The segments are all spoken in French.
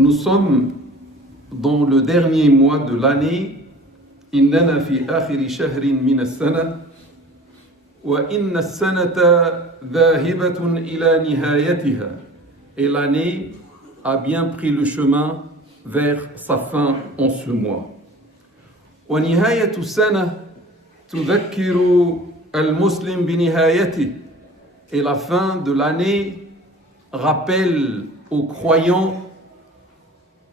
Nous sommes dans le dernier mois de l'année. إننا في آخر شهر من السنة وإن السنة ذاهبة إلى نهايتها. Et l'année a bien pris le chemin vers sa fin en ce mois. ونهاية السنة تذكر المسلم بنهايته. Et la fin de l'année rappelle aux croyants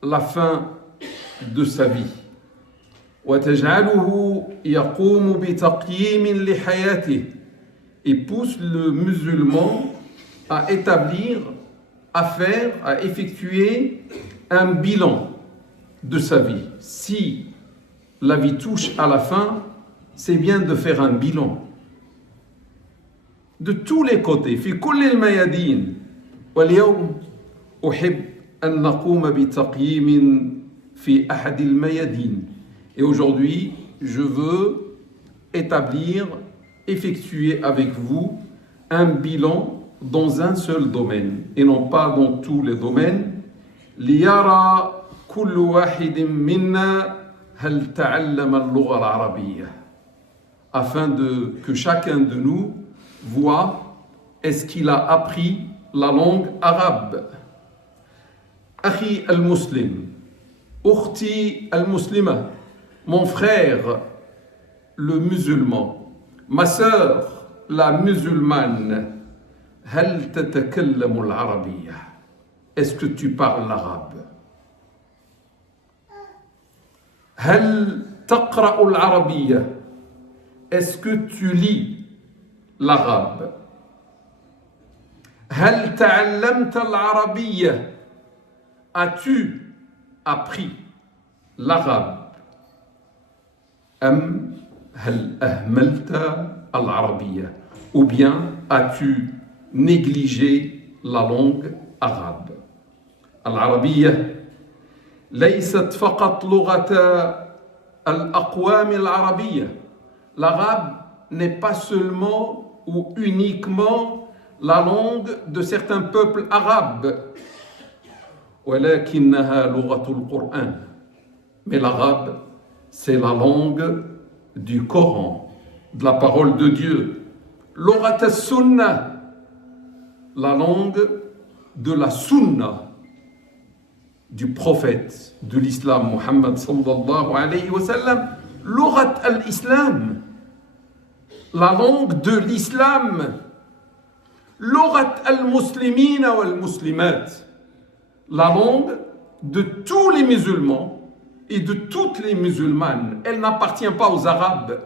la fin de sa vie. وتجعله يقوم بتقييم لحياته. Et pousse le musulman à établir, à effectuer un bilan de sa vie. Si la vie touche à la fin, c'est bien de faire un bilan. De tous les côtés, في كل الميادين. واليوم أحب أن نقوم بتقييم في أحد الميادين. Et aujourd'hui, je veux effectuer avec vous un bilan dans un seul domaine et non pas dans tous les domaines. ليرى كل واحد منا هل تعلم اللغة العربية. Afin que chacun de nous voit est-ce qu'il a appris la langue arabe. أخي المسلم, أختي المسلمة, mon frère le musulman, ma sœur la musulmane, هل تتكلم العربية. Est-ce que tu parles l'arabe? هل تقرأ العربية. Est-ce que tu lis l'arabe? هل تعلمت العربية. As-tu appris l'arabe? أم هل أهملت العربية. Ou bien as-tu négligé la langue arabe. العربية ليست فقط لغة الأقوام العربية. L'arabe n'est pas seulement ou uniquement la langue de certains peuples arabes. ولكنها لغة القرآن. Mais l'arabe, c'est la langue du Coran, de la parole de Dieu. لغة السنة, la langue de la sunna du prophète de l'islam Muhammad sallallahu alayhi wa sallam. لغة الإسلام, la langue de l'islam. لغة المسلمين والمسلمات, la langue de tous les musulmans et de toutes les musulmanes. Elle n'appartient pas aux arabes.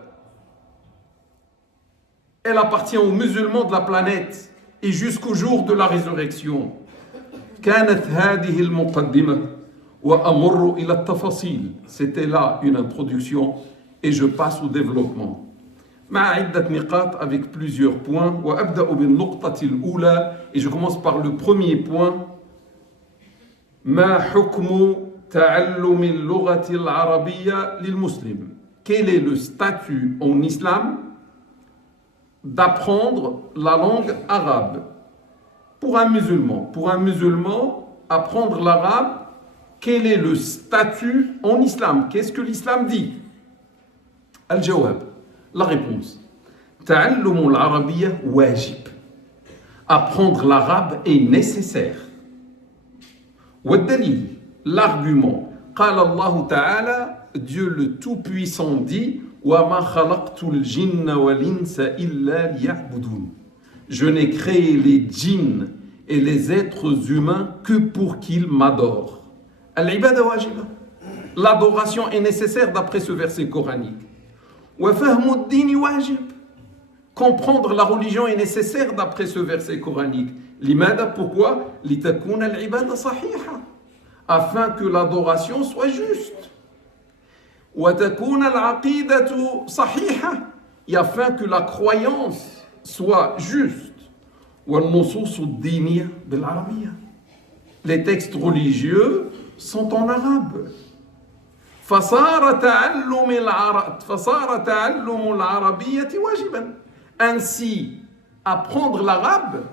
Elle appartient aux musulmans de la planète et jusqu'au jour de la résurrection. كانت هذه المقدمة وأمر إلى التفاصيل. C'était là une introduction et je passe au développement. مع عدة نقاط avec plusieurs points. وأبدأ بالنقطة الأولى et je commence par le premier point. ما حكم تعلم اللغة العربية للمسلم. Quel est le statut en islam d'apprendre la langue arabe pour un musulman? Pour un musulman, apprendre l'arabe, quel est le statut en islam? Qu'est-ce que l'islam dit? Al-Jawab, la réponse. تعلم العربية واجب. Apprendre l'arabe est nécessaire. والدليل, l'argument. قال الله تعالى, Dieu le Tout-Puissant dit, وَمَا خَلَقْتُ الْجِنَّ وَالْإِنسَ إِلَّا لِيَعْبُدُونَ. Je n'ai créé les djinns et les êtres humains que pour qu'ils m'adorent. Al-ibada wajiba. L'adoration est nécessaire d'après ce verset coranique. وَفَهْمُ الدِّينِ wajib. Comprendre la religion est nécessaire d'après ce verset coranique. Limada, pourquoi? لِتَكُونَ الْعِبَادَ صَحِيحًا. Afin que l'adoration soit juste. وَتَكُونَ الْعَقِيدَةُ صَحِيحًا. Et afin que la croyance soit juste. وَالنُّصُوصُ الدِّينِيَّةُ بِالْعَرَبِيَّةِ. Les textes religieux sont en arabe. فصار تعلم العربية واجبا. Ainsi, apprendre l'arabe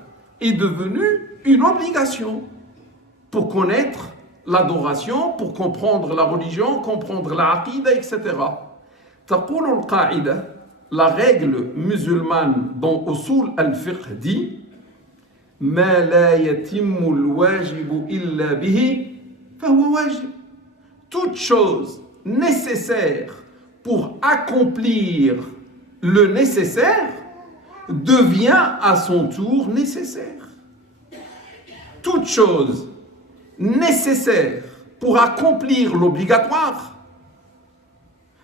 est devenu une obligation pour connaître l'adoration, pour comprendre la religion, comprendre l'aqida, etc. تقول القاعدة, la règle musulmane dans Usul al-Fiqh dit ما لا يتم الواجب إلا به فهو واجب. Toute chose nécessaire pour accomplir le nécessaire devient à son tour nécessaire. Toute chose nécessaire pour accomplir l'obligatoire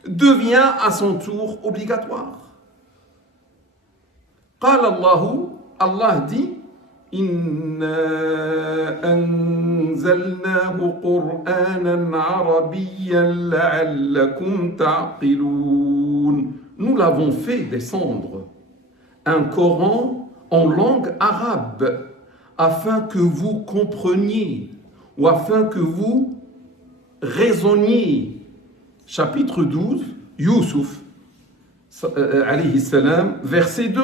devient à son tour obligatoire. قال الله, Allah dit إنا أنزلناه قرآنا عربيا لعلكم تعقلون. Nous l'avons fait descendre un Coran en langue arabe afin que vous compreniez ou afin que vous raisonniez. Chapitre 12, Youssouf, alayhi salam, verset 2.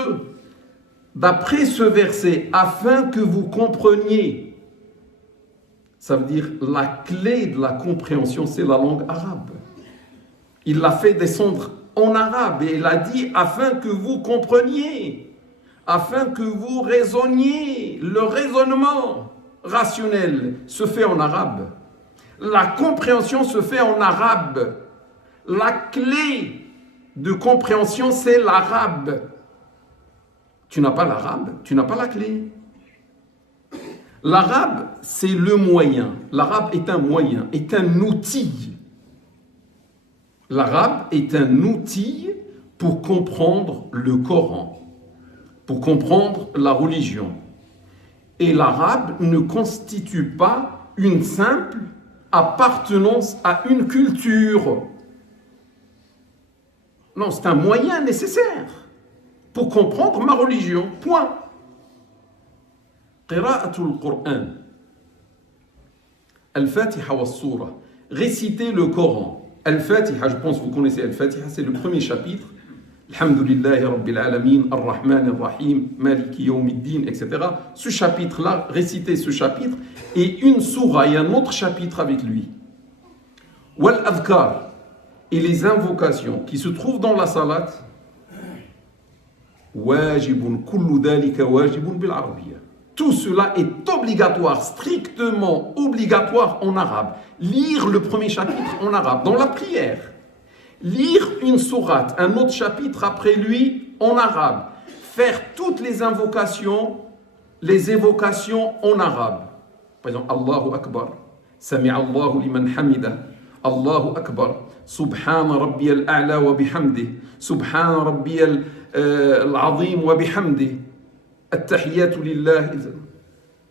D'après ce verset, afin que vous compreniez, ça veut dire la clé de la compréhension, c'est la langue arabe. Il l'a fait descendre en arabe et il a dit afin que vous compreniez, afin que vous raisonniez. Le raisonnement rationnel se fait en arabe. La compréhension se fait en arabe. La clé de compréhension, c'est l'arabe. Tu n'as pas l'arabe, tu n'as pas la clé. L'arabe, c'est le moyen. L'arabe est un moyen, est un outil. L'arabe est un outil pour comprendre le Coran, pour comprendre la religion. Et l'arabe ne constitue pas une simple appartenance à une culture. Non, c'est un moyen nécessaire pour comprendre ma religion. Point. Qira'atul Qur'an. Al-Fatiha wa Surah. Réciter le Coran. Al-Fatiha, je pense que vous connaissez Al-Fatiha, c'est le premier chapitre. Alhamdulillahi Rabbil Alamin, Ar-Rahman Ar-Rahim, Maliki Yawmiddin, etc. Ce chapitre-là, réciter ce chapitre, et une surah et un autre chapitre avec lui. Wal-Adhkar, et les invocations qui se trouvent dans la salat, wajibun kullu dhalika wajibun bil arabiyya. Tout cela est obligatoire, strictement obligatoire en arabe. Lire le premier chapitre en arabe, dans la prière. Lire une sourate, un autre chapitre après lui en arabe. Faire toutes les invocations, les évocations en arabe. Par exemple, Allahu Akbar, Sami'a Allahu liman hamida, Allahu Akbar, Subhana Rabbiyal A'la wa bihamdi, Subhana Rabbiyal Azim wa bihamdi, At-Tahiyyatu lillah,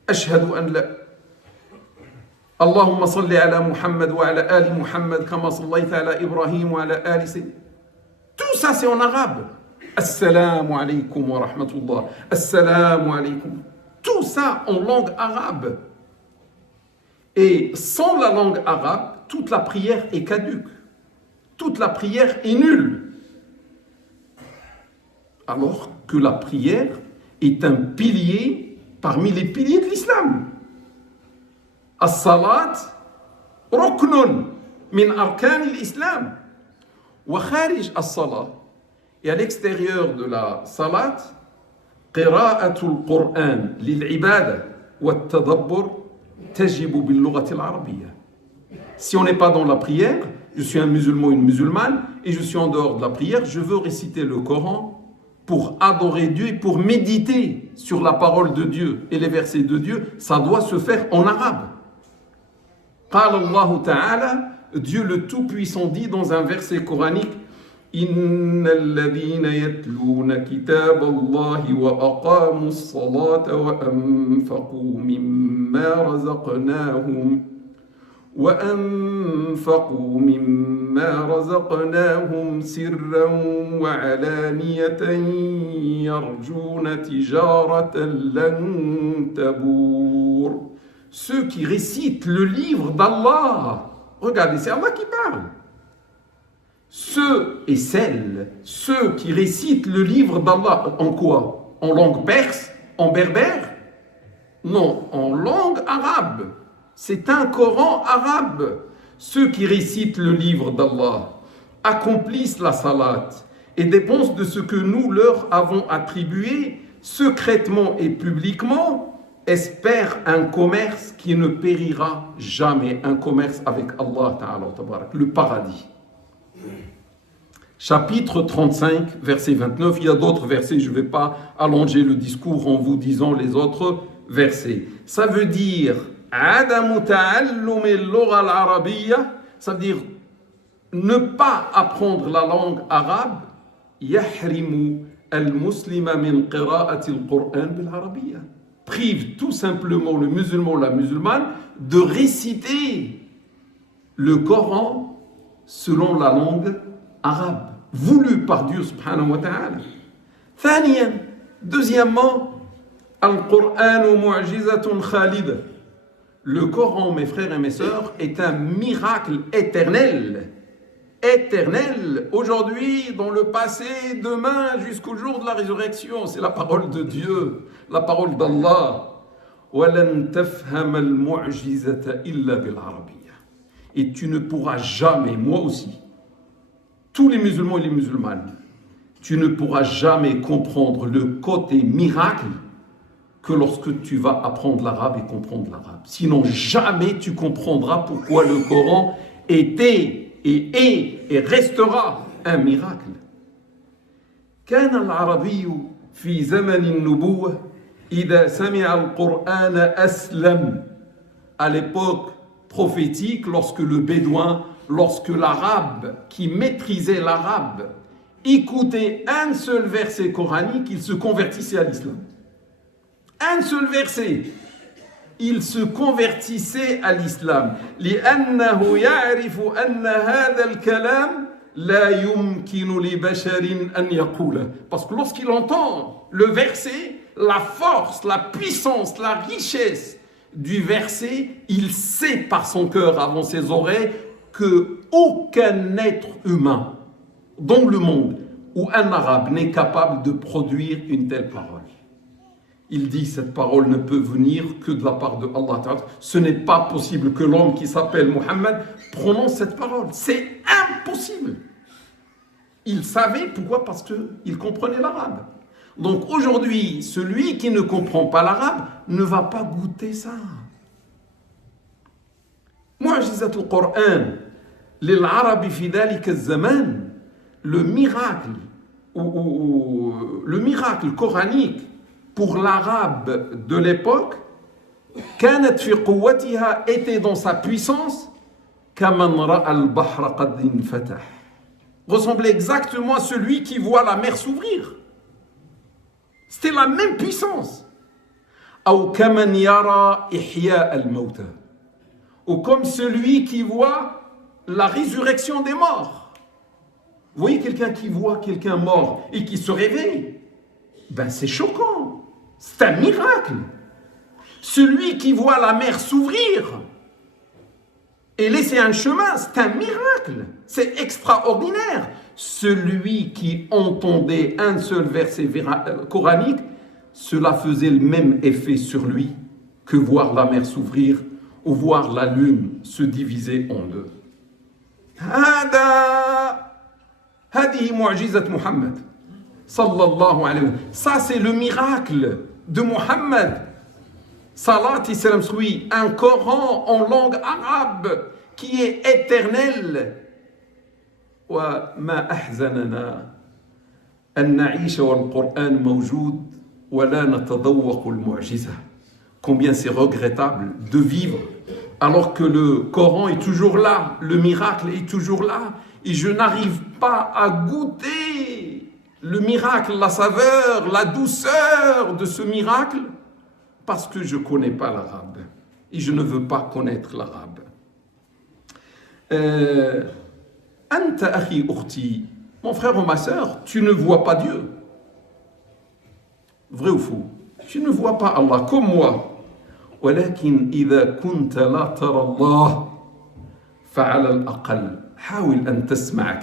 Ashhadu an la. اللهم صل على محمد وعلى آل محمد كما صليت على إبراهيم وعلى آل سيدنا. Tout ça c'est en arabe. Assalamu alaykum wa rahmatullah. Assalamu alaykum. Tout ça en langue arabe. Et sans la langue arabe, toute la prière est caduque. Toute la prière est nulle. Alors que la prière est un pilier parmi les piliers de l'islam. الصلاة ركن من أركان الإسلام وخارج الصلاة et à l'extérieur de la salat قراءة القرآن للعبادة والتدبر تجب باللغة العربية. Si on n'est pas dans la prière, je suis un musulman ou une musulmane et je suis en dehors de la prière, je veux réciter le Coran pour adorer Dieu et pour méditer sur la parole de Dieu et les versets de Dieu, ça doit se faire en arabe. قال الله تعالى, Dieu le Tout-Puissant dit dans un verset coranique إن الذين يتلون كتاب الله وأقاموا الصلاة وأنفقوا مما رزقناهم سرا وعلانية يرجون تجارة لن تبور. Ceux qui récitent le livre d'Allah. Regardez, c'est Allah qui parle. Ceux et celles, ceux qui récitent le livre d'Allah, en quoi? En langue perse? En berbère? Non, en langue arabe. C'est un Coran arabe. Ceux qui récitent le livre d'Allah accomplissent la salat et dépensent de ce que nous leur avons attribué secrètement et publiquement, espèrent un commerce qui ne périra jamais, un commerce avec Allah Ta'ala, le paradis. Chapitre 35, verset 29, il y a d'autres versets, je ne vais pas allonger le discours en vous disant les autres versets. Ça veut dire, ça veut dire ne pas apprendre la langue arabe, يحرم المسلم من قراءة القرآن بالعربية. Prive tout simplement le musulman, la musulmane, de réciter le Coran selon la langue arabe, voulue par Dieu subhanahu wa ta'ala. ثانيا, deuxièmement, Al-Qur'an mu'jizatun khalida. Le Coran, mes frères et mes sœurs, est un miracle éternel. Éternel, aujourd'hui, dans le passé, demain, jusqu'au jour de la résurrection. C'est la parole de Dieu, la parole d'Allah. وَلَن تَفْهَمَ الْمُعْجِزَةَ إِلَّا بِالْعَرَبِيَّةِ. Et tu ne pourras jamais, moi aussi, tous les musulmans et les musulmanes, tu ne pourras jamais comprendre le côté miracle que lorsque tu vas apprendre l'arabe et comprendre l'arabe. Sinon, jamais tu comprendras pourquoi le Coran était et est et restera un miracle. كان العربي في زمن النبوة إذا سمع القرآن أسلم. À l'époque prophétique, lorsque le bédouin, lorsque l'arabe qui maîtrisait l'arabe écoutait un seul verset coranique, il se convertissait à l'islam. Un seul verset, il se convertissait à l'islam. لأنه يعرف أن هذا الكلام لا يمكن لبشر أن يقوله. Parce que lorsqu'il entend le verset, la force, la puissance, la richesse du verset, il sait par son cœur, avant ses oreilles, que aucun être humain dans le monde où un arabe n'est capable de produire une telle parole. Il dit, cette parole ne peut venir que de la part de Allah. Ce n'est pas possible que l'homme qui s'appelle Muhammad prononce cette parole. C'est impossible. Il savait, pourquoi? Parce qu'il comprenait l'arabe. Donc aujourd'hui, celui qui ne comprend pas l'arabe ne va pas goûter ça. Mu'jizatul Qur'an, lil arabi fi dhalika az-zaman, le miracle coranique pour l'arabe de l'époque, كانت في قوتها, était dans sa puissance, كمن رأى البحر قد انفتح, ressemblait exactement à celui qui voit la mer s'ouvrir. C'était la même puissance. أو كمن يرى إحياء الموتى, ou comme celui qui voit la résurrection des morts. Vous voyez quelqu'un qui voit quelqu'un mort et qui se réveille, ben c'est choquant. C'est un miracle. Celui qui voit la mer s'ouvrir et laisser un chemin, c'est un miracle. C'est extraordinaire. Celui qui entendait un seul verset coranique, cela faisait le même effet sur lui que voir la mer s'ouvrir ou voir la lune se diviser en deux. هذه معجزة محمد صلى الله عليه وسلم. Ça c'est le miracle de Muhammad. Salat et salam, oui, un Coran en langue arabe qui est éternel. وما أحزننا أن نعيش والقرآن موجود ولا نتذوق المعجزة. Combien c'est regrettable de vivre alors que le Coran est toujours là, le miracle est toujours là, et je n'arrive pas à goûter le miracle, la saveur, la douceur de ce miracle, parce que je ne connais pas l'arabe, et je ne veux pas connaître l'arabe. Anta akhi ukhti, mon frère ou ma sœur, tu ne vois pas Dieu. Vrai ou faux? Tu ne vois pas Allah comme moi. ولكن إذا كنت لا ترى الله فعلى الأقل حاول أن تسمع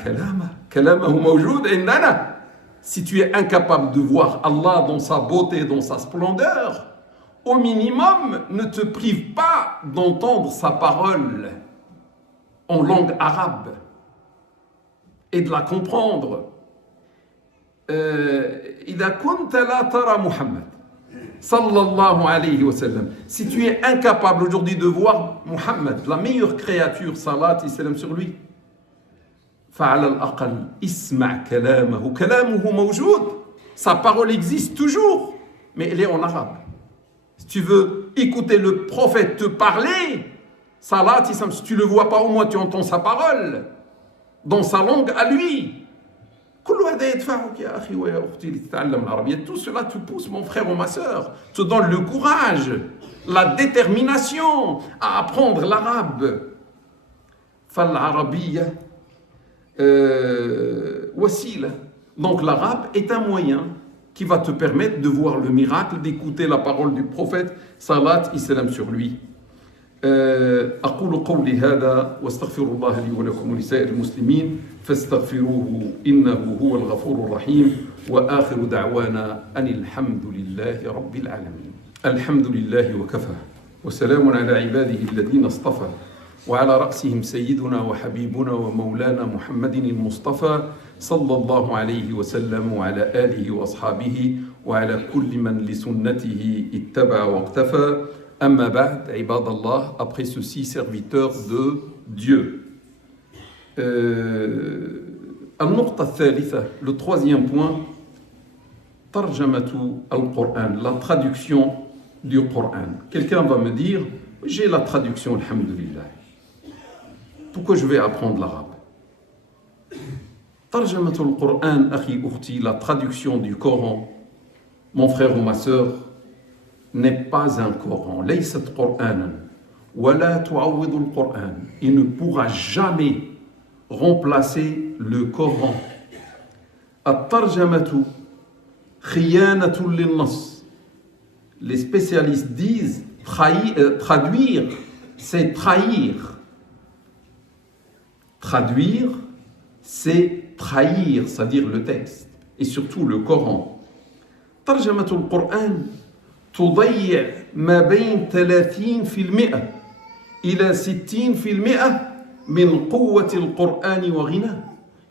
كلامه موجود عندنا. Si tu es incapable de voir Allah dans sa beauté, dans sa splendeur, au minimum, ne te prive pas d'entendre sa parole en langue arabe et de la comprendre. إذا كنت لا ترى محمد صلى الله عليه وسلم, si tu es incapable aujourd'hui de voir Muhammad, la meilleure créature, salat et salam sur lui, فعلى الأقل اسمع كلامه, كلامه موجود, sa parole existe toujours, mais elle est en arabe. Si tu veux écouter le prophète te parler, salat et salam, si tu ne le vois pas, au moins tu entends sa parole dans sa langue à lui. Tout cela te pousse, mon frère ou ma soeur, te donne le courage, la détermination à apprendre l'arabe. Donc l'arabe est un moyen qui va te permettre de voir le miracle, d'écouter la parole du prophète, salat et salam sur lui. أقول قولي هذا واستغفر الله لي ولكم ولسائر المسلمين فاستغفروه إنه هو الغفور الرحيم وآخر دعوانا أن الحمد لله رب العالمين. الحمد لله وكفى وسلام على عباده الذين اصطفى وعلى رأسهم سيدنا وحبيبنا ومولانا محمد المصطفى صلى الله عليه وسلم وعلى آله وأصحابه وعلى كل من لسنته اتبع واقتفى. Amma ba'd, ibadallah, après ceci, serviteurs de Dieu. Al-Nuqta al-Thalitha, le troisième point, Tarjamatu al-Qur'an, la traduction du Qur'an. Quelqu'un va me dire, j'ai la traduction, alhamdulillah. Pourquoi je vais apprendre l'arabe? Tarjamatu al-Qur'an, akhi ukhti, la traduction du Coran, mon frère ou ma sœur, n'est pas un Coran. Laysat Qur'anan wala tu'awwidu al-Qur'an. Il ne pourra jamais remplacer le Coran. At-tarjamatu khiyanatun lin-nass. Les spécialistes disent traduire, c'est trahir. Traduire, c'est trahir, c'est-à-dire le texte, et surtout le Coran. Tarjamatu al-Qur'an تضيع ما بين 30% إلى 60% من قوة القرآن وغناه.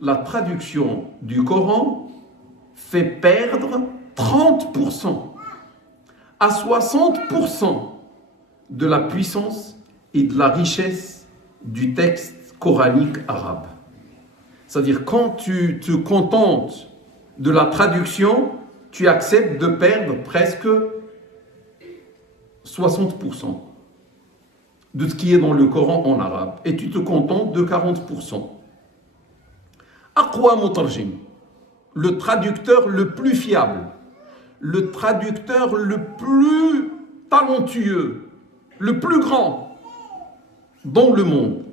La traduction du Coran fait perdre 30% à 60% de la puissance et de la richesse du texte coranique arabe. C'est-à-dire, quand tu te contentes de la traduction, tu acceptes de perdre presque 60% de ce qui est dans le Coran en arabe, et tu te contentes de 40%. Aqwa mutarjim, le traducteur le plus fiable, le traducteur le plus talentueux, le plus grand dans le monde,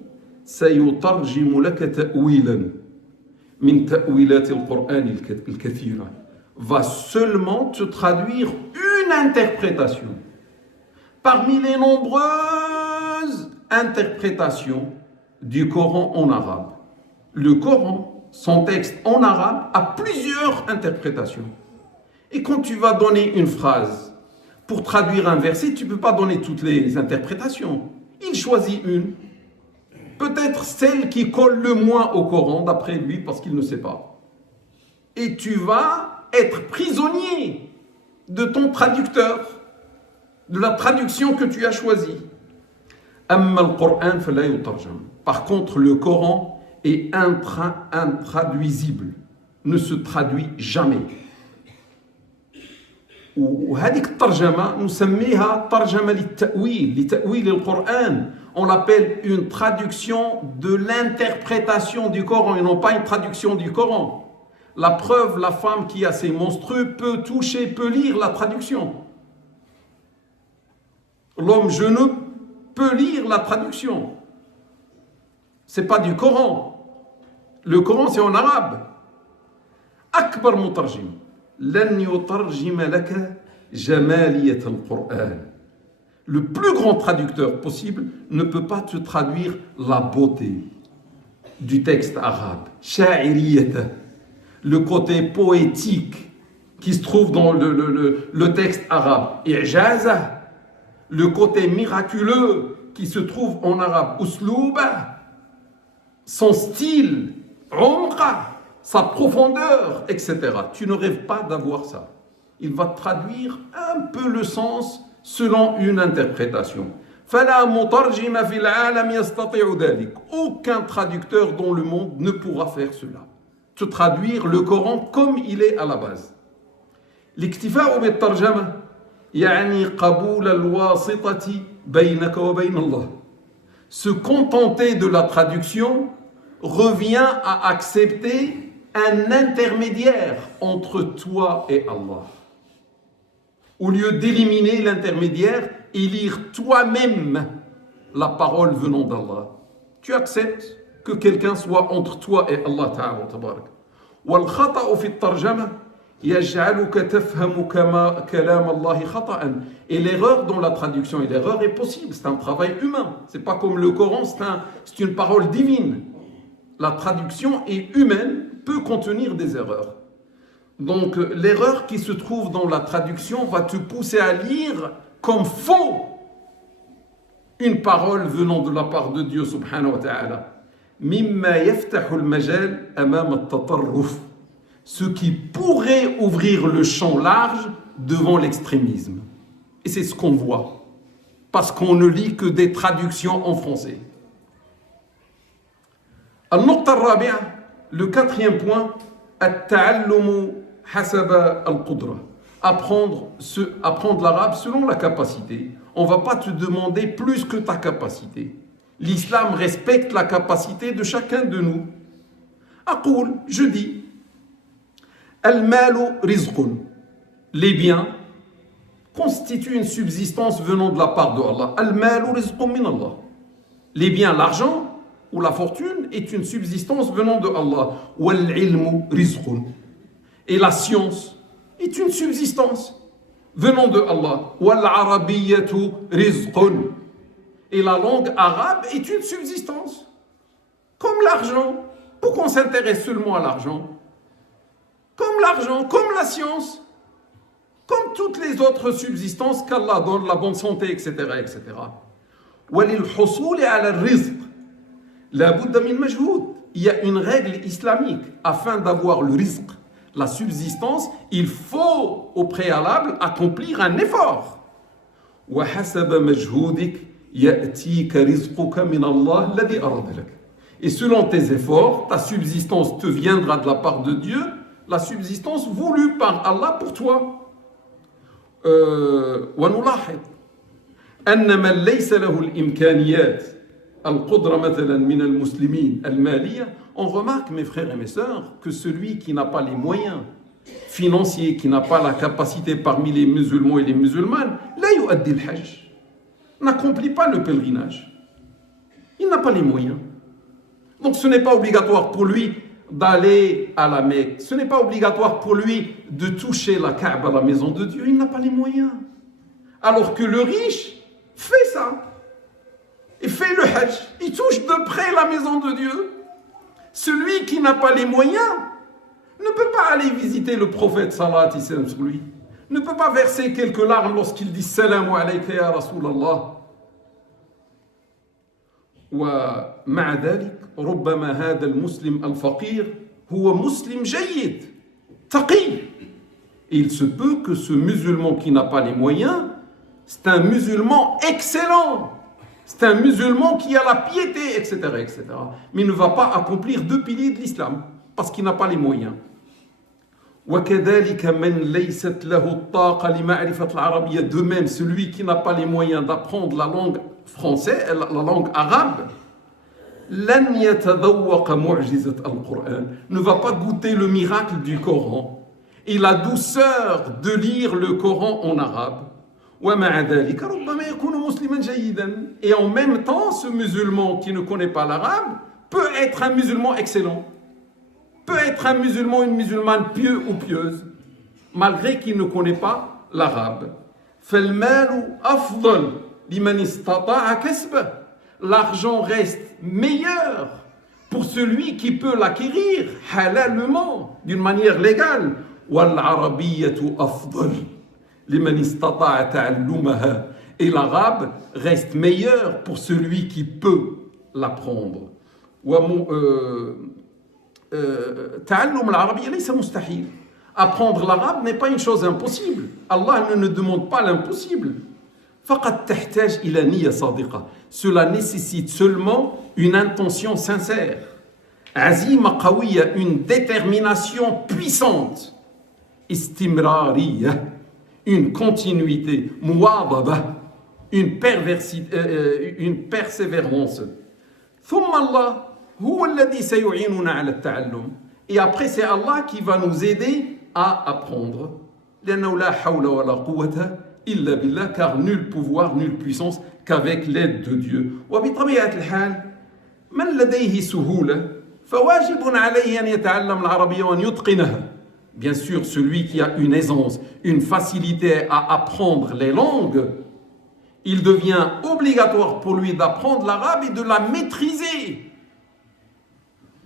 sayutarjimu laka ta'wilan min ta'wilat al-Qur'an al-kathira, va seulement te traduire une interprétation parmi les nombreuses interprétations du Coran en arabe. Le Coran, son texte en arabe, a plusieurs interprétations. Et quand tu vas donner une phrase pour traduire un verset, tu ne peux pas donner toutes les interprétations. Il choisit une, peut-être celle qui colle le moins au Coran, d'après lui, parce qu'il ne sait pas. Et tu vas être prisonnier de ton traducteur, de la traduction que tu as choisie. Par contre, le Coran est intraduisible, ne se traduit jamais. وهذيك الترجمة نسميها ترجمة لتأويل القرآن. On l'appelle une traduction de l'interprétation du Coran et non pas une traduction du Coran. La preuve, la femme qui a ses menstrues peut toucher, peut lire la traduction. L'homme jeune peut lire la traduction. C'est pas du Coran. Le Coran, c'est en arabe. Akbar mutarjim. Lan yutarjima laka jamaliyat al-Qur'an. Le plus grand traducteur possible ne peut pas te traduire la beauté du texte arabe. Sha'iriyata. Le côté poétique qui se trouve dans le texte arabe. I'jaza. le côté miraculeux qui se trouve en arabe, usluba, son style, umqa, sa profondeur, etc. Tu ne rêves pas d'avoir ça. Il va traduire un peu le sens selon une interprétation. فَلَا مُتَرْجِمَ فِي الْعَالَمِ يَسْتَطِعُ ذَلِكَ. Aucun traducteur dans le monde ne pourra faire cela. Te traduire le Coran comme il est à la base. الاكتفاء بالترجمة يعني قبول الواسطة بينك وبين الله. Se contenter de la traduction revient à accepter un intermédiaire entre toi et Allah. Au lieu d'éliminer l'intermédiaire et lire toi-même la parole venant d'Allah, tu acceptes que quelqu'un soit entre toi et Allah Ta'ala Tabarak. والخطأ في الترجمة يجعلك تفهم كلام الله خطأ. Et l'erreur dans la traduction, et l'erreur est possible, c'est un travail humain. C'est pas comme le Coran, c'est une parole divine. La traduction est humaine, peut contenir des erreurs. Donc l'erreur qui se trouve dans la traduction va te pousser à lire comme faux une parole venant de la part de Dieu subhanahu wa ta'ala. مما يفتح المجال أمام التطرف. Ce qui pourrait ouvrir le champ large devant l'extrémisme. Et c'est ce qu'on voit, parce qu'on ne lit que des traductions en français. النقطة الرابعة, le quatrième point, التعلم حسب القدرة. Apprendre l'arabe selon la capacité. On ne va pas te demander plus que ta capacité. L'islam respecte la capacité de chacun de nous. أقول, je dis, Al-malu rizqun. Les biens constituent une subsistance venant de la part de Allah. Al-malu rizqun min Allah. Les biens, l'argent ou la fortune est une subsistance venant de Allah. Wal-ilmu rizqun. Et la science est une subsistance venant de Allah. Wal-arabiyyatu rizqun. Et la langue arabe est une subsistance. Comme l'argent. Pourquoi on s'intéresse seulement à l'argent? Comme l'argent, comme la science, comme toutes les autres subsistances qu'Allah donne, la bonne santé, etc. etc. وَلِلْحُصُولِ عَلَى الرِّزْقِ لَا بُدَّ مِنْ مَجْهُودٍ. Il y a une règle islamique. Afin d'avoir le rizq, la subsistance, il faut au préalable accomplir un effort. وَحَسَبَ مَجْهُودِكَ يَأْتِيكَ رِزْقُكَ مِنَ اللَّهِ الَّذِي أَرَادَ لَكَ. Et selon tes efforts, ta subsistance te viendra de la part de Dieu, la subsistance voulue par Allah pour toi. ونلاحظ أن من ليس له الإمكانيات القدرة مثلا من المسلمين المالية. On remarque, mes frères et mes sœurs, que celui qui n'a pas les moyens financiers, qui n'a pas la capacité parmi les musulmans et les musulmanes, لا يؤدي الحج, n'accomplit pas le pèlerinage. Il n'a pas les moyens. Donc ce n'est pas obligatoire pour lui d'aller à la Mecque. Ce n'est pas obligatoire pour lui de toucher la Kaaba, la maison de Dieu. Il n'a pas les moyens. Alors que le riche fait ça. Il fait le Hajj. Il touche de près la maison de Dieu. Celui qui n'a pas les moyens ne peut pas aller visiter le prophète salat et salam sur lui. Ne peut pas verser quelques larmes lorsqu'il dit Salamu alayka ya Rasulallah. ومع ذلك ربما هذا المسلم الفقير هو مسلم جيد تقي. Et il se peut que ce musulman qui n'a pas les moyens, c'est un musulman excellent, c'est un musulman qui a la piété, etc., etc. Mais il ne va pas accomplir 2 piliers de l'islam parce qu'il n'a pas les moyens. وكذلك من ليست له الطاقة لمعرفة العربية. De même, celui qui n'a pas les moyens d'apprendre la langue française, la langue arabe, لن يتذوق معجزة القرآن, ne va pas goûter le miracle du Coran et la douceur de lire le Coran en arabe. ومع ذلك ربما يكون مسلما جيدا. Et en même temps, ce musulman qui ne connaît pas l'arabe peut être un musulman excellent, peut être un musulman, une musulmane pieux ou pieuse, malgré qu'il ne connaît pas l'arabe. فالمال أفضل لمن استطاع كسبه. L'argent reste meilleur pour celui qui peut l'acquérir halalement, d'une manière légale. والعربية أفضل لمن استطاع تعلمها. Et l'arabe reste meilleur pour celui qui peut l'apprendre. تعلم العربية ليس مستحيل. Apprendre l'arabe n'est pas une chose impossible. Allah ne nous demande pas l'impossible. فقط تحتاج إلى نية صادقة. Cela nécessite seulement une intention sincère. عزيمة قوية, une détermination puissante. استمرارية, une continuité. مواظبة, une persévérance. ثم الله هو الذي سيعيننا على التعلم. Et après c'est Allah qui va nous aider à apprendre. لأنه لا حول ولا قوة إلا بالله, car nul pouvoir, nulle puissance qu'avec l'aide de Dieu. وبطبيعة الحال من لديه سهولة فواجب عليه أن يتعلم العربية وأن يتقنها. Bien sûr, celui qui a une aisance, une facilité à apprendre les langues, il devient obligatoire pour lui d'apprendre l'arabe et de la maîtriser.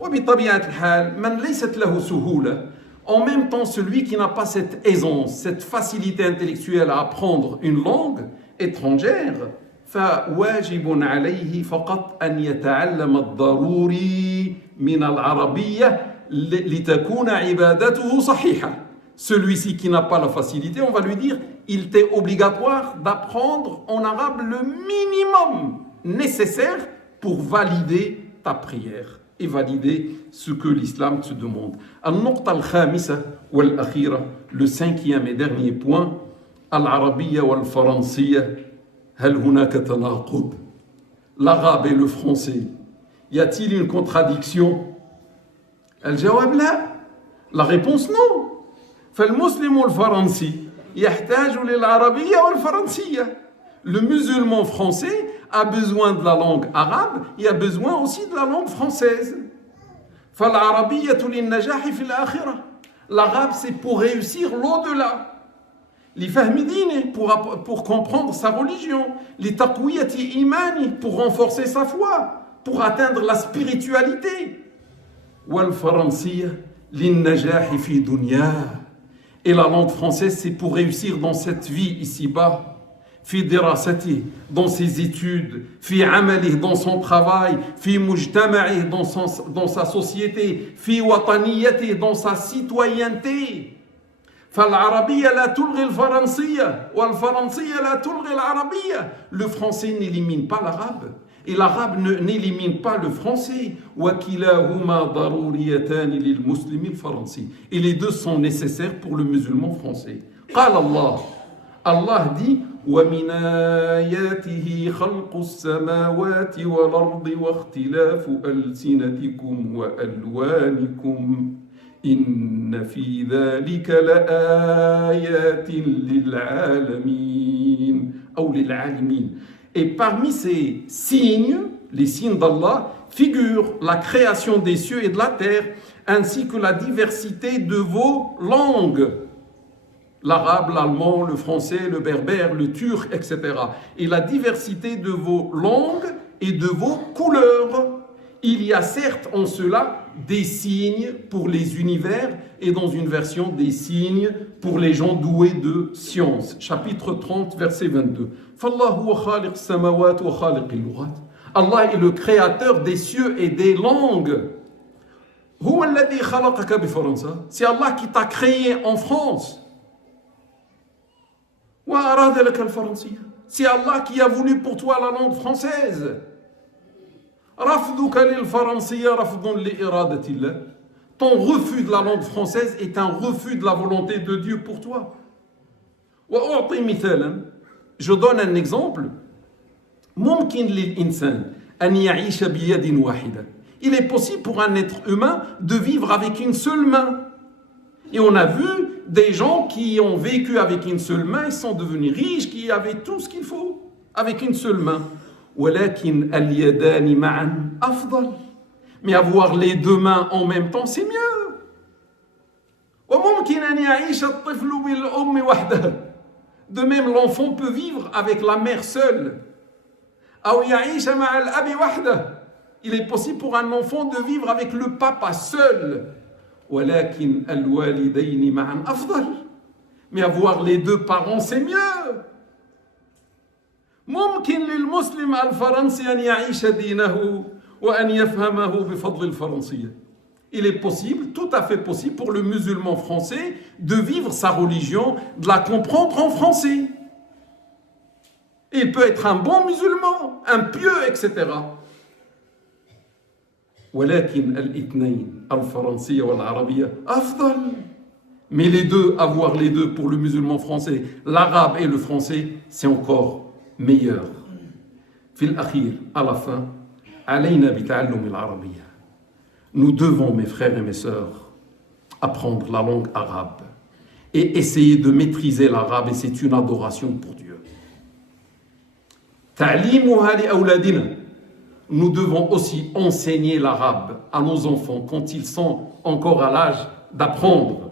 وبطبيعة الحال من ليست له سهولة, en même temps celui qui n'a pas cette aisance, cette facilité intellectuelle à apprendre une langue étrangère, فواجب عليه فقط أن يتعلم الضروري من العربية لتكون عبادته صحيحة. Celui-ci qui n'a pas la facilité, on va lui dire, il t'est obligatoire d'apprendre en arabe le minimum nécessaire pour valider ta prière et valider ce que l'islam te demande. النقطة الخامسة والأخيرة, le cinquième et dernier point, العربية والفرنسية هل هناك تناقض? L'arabe et le français, y a-t-il une contradiction? الجواب لا. La réponse non. فالمسلم الفرنسي يحتاج للعربية والفرنسية. Le musulman français a besoin de la langue arabe et a besoin aussi de la langue française. فالعربية للنجاح في الآخرة. L'arabe c'est pour réussir l'au-delà. لفهم دينه, pour comprendre sa religion. لتقوية إيمانه, pour renforcer sa foi, pour atteindre la spiritualité. والفرنسية للنجاح في دنياه. Et la langue française, c'est pour réussir dans cette vie ici-bas. في دراسته, dans ses études. في عمله, dans son travail. في مجتمعه, dans sa société. في وطنيته, dans sa citoyenneté. فالعربية لا تلغي الفرنسية والفرنسية لا تلغي العربية. Le français n'élimine pas l'arabe. Et l'arabe n'élimine pas le français. وكلاهما ضروريتان للمسلم الفرنسي. Et les deux sont nécessaires pour le musulman français. قال الله, Allah dit, ومن آياته خلق السماوات والأرض واختلاف ألسنتكم وألوانكم إن في ذلك لآيات للعالمين أو للعالمين. Et parmi ces signes, les signes d'Allah, figurent la création des cieux et de la terre, ainsi que la diversité de vos langues. L'arabe, l'allemand, le français, le berbère, le turc, etc. Et la diversité de vos langues et de vos couleurs. Il y a certes en cela des signes pour les univers et dans une version des signes pour les gens doués de science. Chapitre 30, verset 22. Allah est le créateur des cieux et des langues. C'est Allah qui t'a créé en France. C'est Allah qui a voulu pour toi la langue française. Ton refus de la langue française est un refus de la volonté de Dieu pour toi. Je donne un exemple. Il est possible pour un être humain de vivre avec une seule main. Et on a vu des gens qui ont vécu avec une seule main, ils sont devenus riches, qui avaient tout ce qu'il faut avec une seule main. Mais avoir les deux mains en même temps, c'est mieux. De même, l'enfant peut vivre avec la mère seule. Il est possible pour un enfant de vivre avec le papa seul. Mais avoir les deux parents, c'est mieux. ممكن للمسلم الفرنسي أن يعيش دينه وأن يفهمه بفضل الفرنسية. Il est possible, tout à fait possible pour le musulman français de vivre sa religion, de la comprendre en français. Il peut être un bon musulman, un pieux, etc. ولكن الاثنين الفرنسية والعربية أفضل. Mais les deux, avoir les deux pour le musulman français, l'arabe et le français, c'est encore meilleur. في الأخير, à la fin, علينا بتعلم العربية. Nous devons, mes frères et mes sœurs, apprendre la langue arabe et essayer de maîtriser l'arabe, et c'est une adoration pour Dieu. تعليمها لأولادنا. Nous devons aussi enseigner l'arabe à nos enfants quand ils sont encore à l'âge d'apprendre.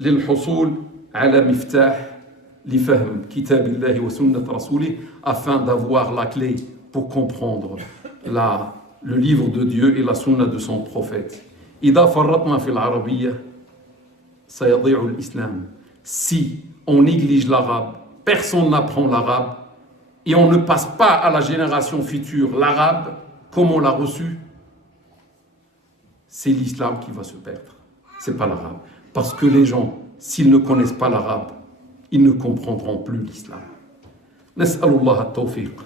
للحصول على مفتاح لفهم كتاب الله وسنة رسوله, afin d'avoir la clé pour comprendre le livre de Dieu et la sunna de son prophète. إذا فرطنا في العربية سيضيع الإسلام. Si on néglige l'arabe, personne n'apprend l'arabe, et on ne passe pas à la génération future l'arabe comme on l'a reçu, c'est l'islam qui va se perdre. C'est pas l'arabe. Parce que les gens, s'ils ne connaissent pas l'arabe, ils ne comprendront plus l'islam. نسأل الله التوفيق.